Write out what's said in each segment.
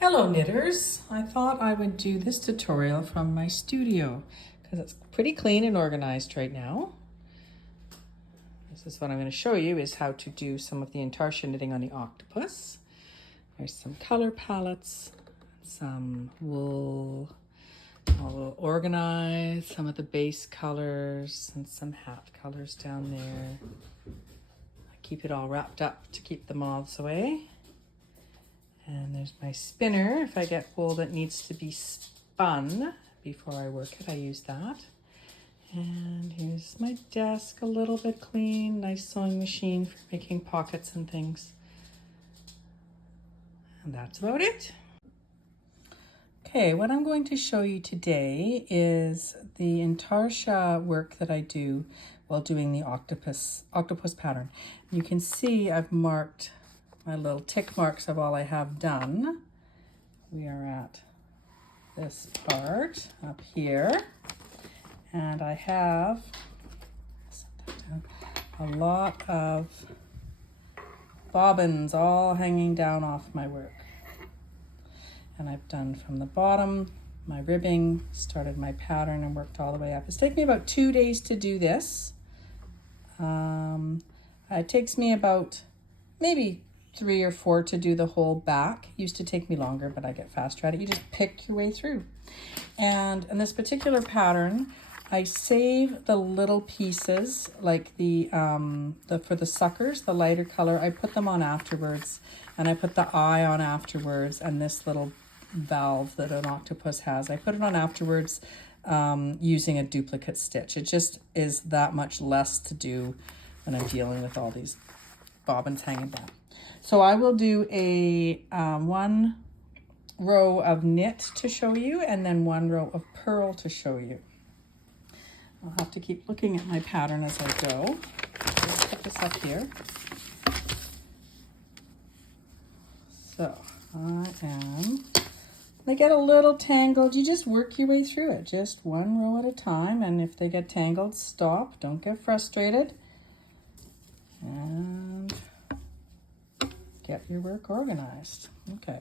Hello knitters! I thought I would do this tutorial from my studio because it's pretty clean and organized right now. This is what I'm going to show you is how to do some of the Intarsia knitting on the octopus. There's some color palettes, some wool. I'll organize some of the base colors and some hat colors down there. I keep it all wrapped up to keep the moths away. And there's my spinner. If I get wool that needs to be spun before I work it, I use that. And here's my desk, a little bit clean, nice sewing machine for making pockets and things. And that's about it. Okay, what I'm going to show you today is the Intarsia work that I do while doing the octopus pattern. You can see I've marked my little tick marks of all I have done. We are at this part up here, and I have a lot of bobbins all hanging down off my work. And I've done from the bottom, my ribbing, started my pattern and worked all the way up. It's taken me about 2 days to do this. It takes me about maybe 3 or 4 to do the whole back. Used to take me longer, but I get faster at it. You just pick your way through. And in this particular pattern, I save the little pieces, like for the suckers, the lighter color, I put them on afterwards, and I put the eye on afterwards, and this little valve that an octopus has, I put it on afterwards using a duplicate stitch. It just is that much less to do when I'm dealing with all these bobbins hanging down. So I will do a one row of knit to show you, and then one row of purl to show you. I'll have to keep looking at my pattern as I go. Let's put this up here. So they get a little tangled. You just work your way through it, just one row at a time. And if they get tangled, stop. Don't get frustrated. And get your work organized. Okay,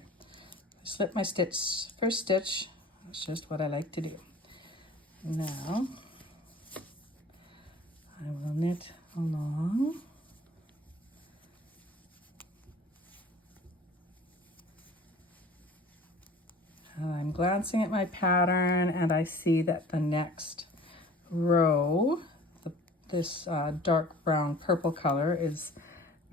slip my stitch, first stitch. That's just what I like to do. Now I will knit along. And I'm glancing at my pattern and I see that the next row, this dark brown purple color, is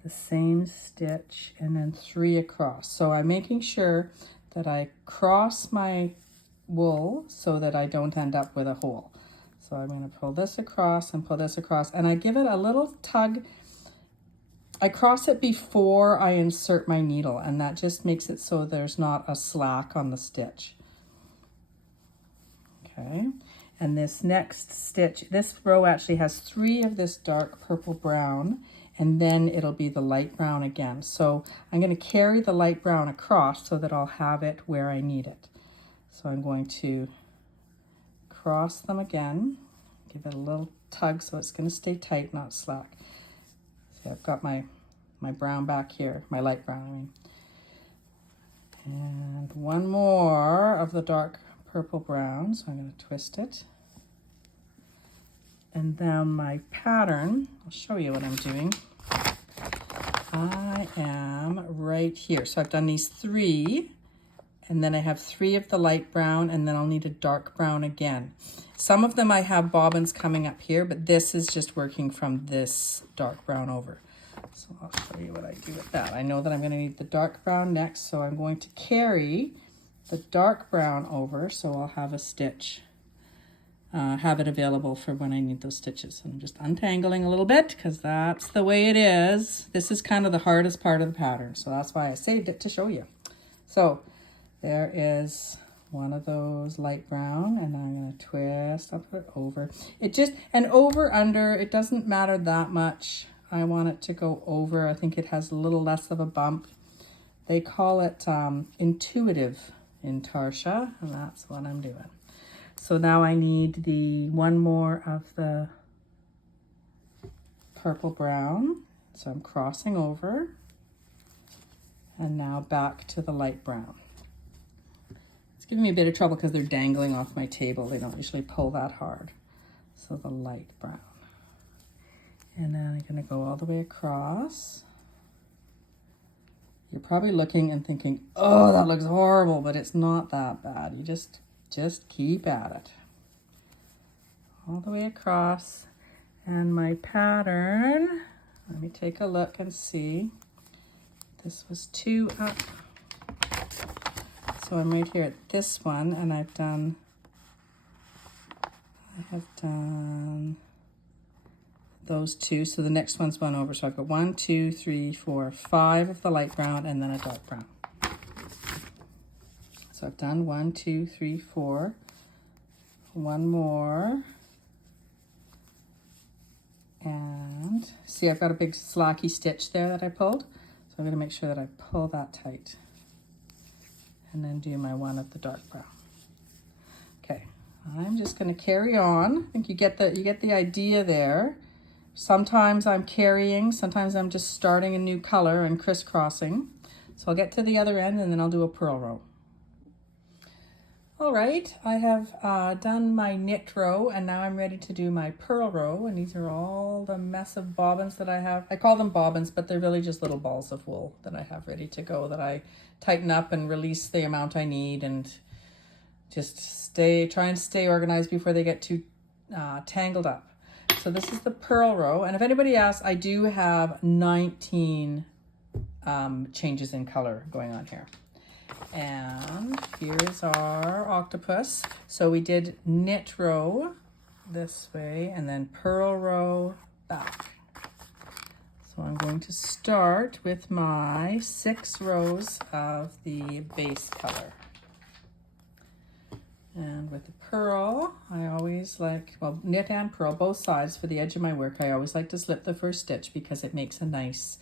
the same stitch and then 3 across. So I'm making sure that I cross my wool so that I don't end up with a hole. So I'm going to pull this across and pull this across, and I give it a little tug. I cross it before I insert my needle, and that just makes it so there's not a slack on the stitch. Okay, and this next stitch, this row actually has 3 of this dark purple brown, and then it'll be the light brown again. So I'm going to carry the light brown across so that I'll have it where I need it. So I'm going to cross them again, give it a little tug so it's going to stay tight, not slack. See, I've got my brown back here, my light brown, I mean. And one more of the dark purple brown, so I'm going to twist it. And then my pattern, I'll show you what I'm doing. I am right here. So I've done these 3, and then I have 3 of the light brown, and then I'll need a dark brown again. Some of them I have bobbins coming up here, but this is just working from this dark brown over. So I'll show you what I do with that. I know that I'm going to need the dark brown next, so I'm going to carry the dark brown over, so I'll have a stitch. Have it available for when I need those stitches. And I'm just untangling a little bit because that's the way it is. This is kind of the hardest part of the pattern, so that's why I saved it to show you. So there is one of those light brown, and I'm going to twist, I'll put it over. It just, and over, under, it doesn't matter that much. I want it to go over. I think it has a little less of a bump. They call it intuitive Intarsia, and that's what I'm doing. So now I need the one more of the purple brown. So I'm crossing over, and now back to the light brown. It's giving me a bit of trouble because they're dangling off my table. They don't usually pull that hard. So the light brown. And then I'm going to go all the way across. You're probably looking and thinking, oh, that looks horrible, but it's not that bad. You just keep at it. All the way across. And my pattern, let me take a look and see. This was 2 up. So I'm right here at this one, and I have done those 2. So the next one's 1 over. So I've got 1, 2, 3, 4, 5 of the light brown and then a dark brown. So I've done 1, 2, 3, 4. 1 more. And see, I've got a big slacky stitch there that I pulled. So I'm going to make sure that I pull that tight. And then do my 1 of the dark brown. Okay, I'm just going to carry on. I think you get the idea there. Sometimes I'm carrying, sometimes I'm just starting a new color and crisscrossing. So I'll get to the other end and then I'll do a purl row. All right, I have done my knit row and now I'm ready to do my purl row. And these are all the mess of bobbins that I have. I call them bobbins, but they're really just little balls of wool that I have ready to go, that I tighten up and release the amount I need and just try and stay organized before they get too tangled up. So this is the purl row, and if anybody asks, I do have 19 changes in color going on here. And here's our octopus. So we did knit row this way and then purl row back. So I'm going to start with my 6 rows of the base color. And with the purl, I always like, well, knit and purl, both sides for the edge of my work. I always like to slip the first stitch because it makes a nice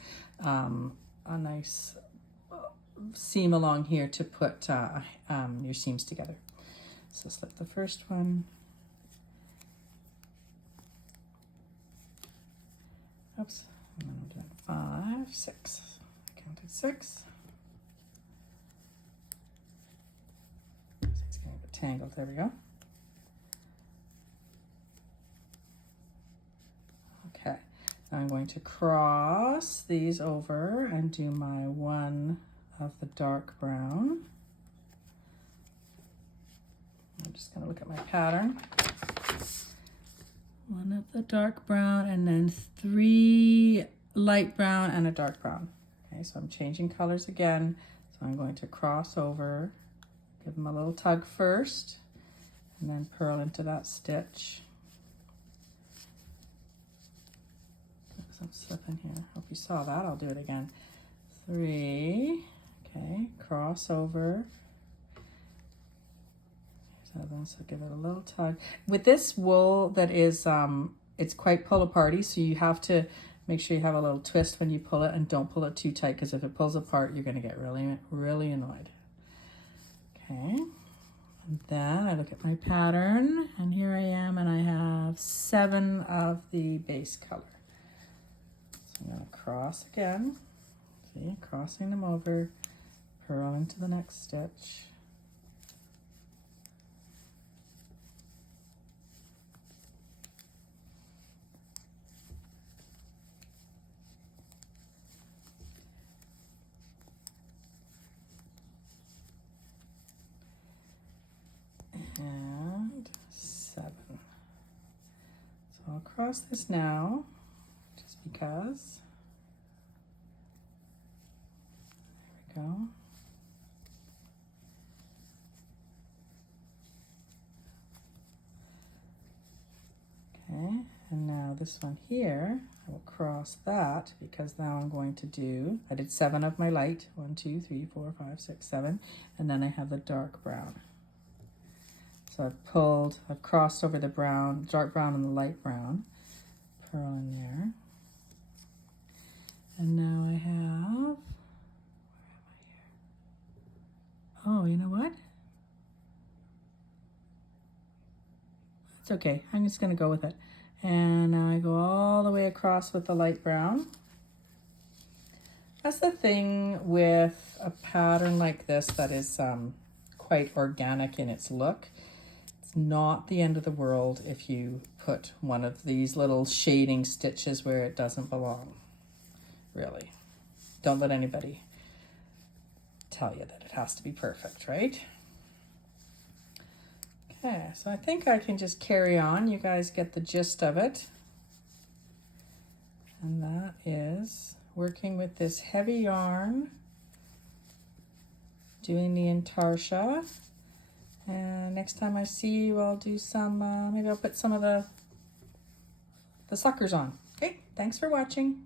seam along here to put your seams together. So slip the first one. Oops, I'm doing 5, 6. I counted 6. It's going to get tangled. There we go. Okay, now I'm going to cross these over and do my 1 of the dark brown. I'm just going to look at my pattern. 1 of the dark brown and then 3 light brown and a dark brown. Okay, so I'm changing colors again. So I'm going to cross over, give them a little tug first, and then purl into that stitch. I'm slipping here. Hope you saw that. I'll do it again. 3. Okay, cross over. So give it a little tug. With this wool that is, it's quite pull aparty, so you have to make sure you have a little twist when you pull it and don't pull it too tight, because if it pulls apart, you're going to get really, really annoyed. Okay, and then I look at my pattern, and here I am, and I have 7 of the base color. So I'm going to cross again. See, crossing them over, purl into the next stitch. And 7. So I'll cross this now, just because. There we go. Okay, and now this one here, I will cross that, because now I'm going to do, I did 7 of my light, 1, 2, 3, 4, 5, 6, 7, and then I have the dark brown. So I've crossed over the brown, dark brown and the light brown, purl in there. And now I have, where am I here? Oh, you know what? It's okay, I'm just gonna go with it. And now I go all the way across with the light brown. That's the thing with a pattern like this that is quite organic in its look. It's not the end of the world if you put one of these little shading stitches where it doesn't belong, really. Don't let anybody tell you that it has to be perfect, right? Okay, so I think I can just carry on. You guys get the gist of it. And that is working with this heavy yarn, doing the Intarsia. And next time I see you, I'll do some, maybe I'll put some of the suckers on. Okay, thanks for watching.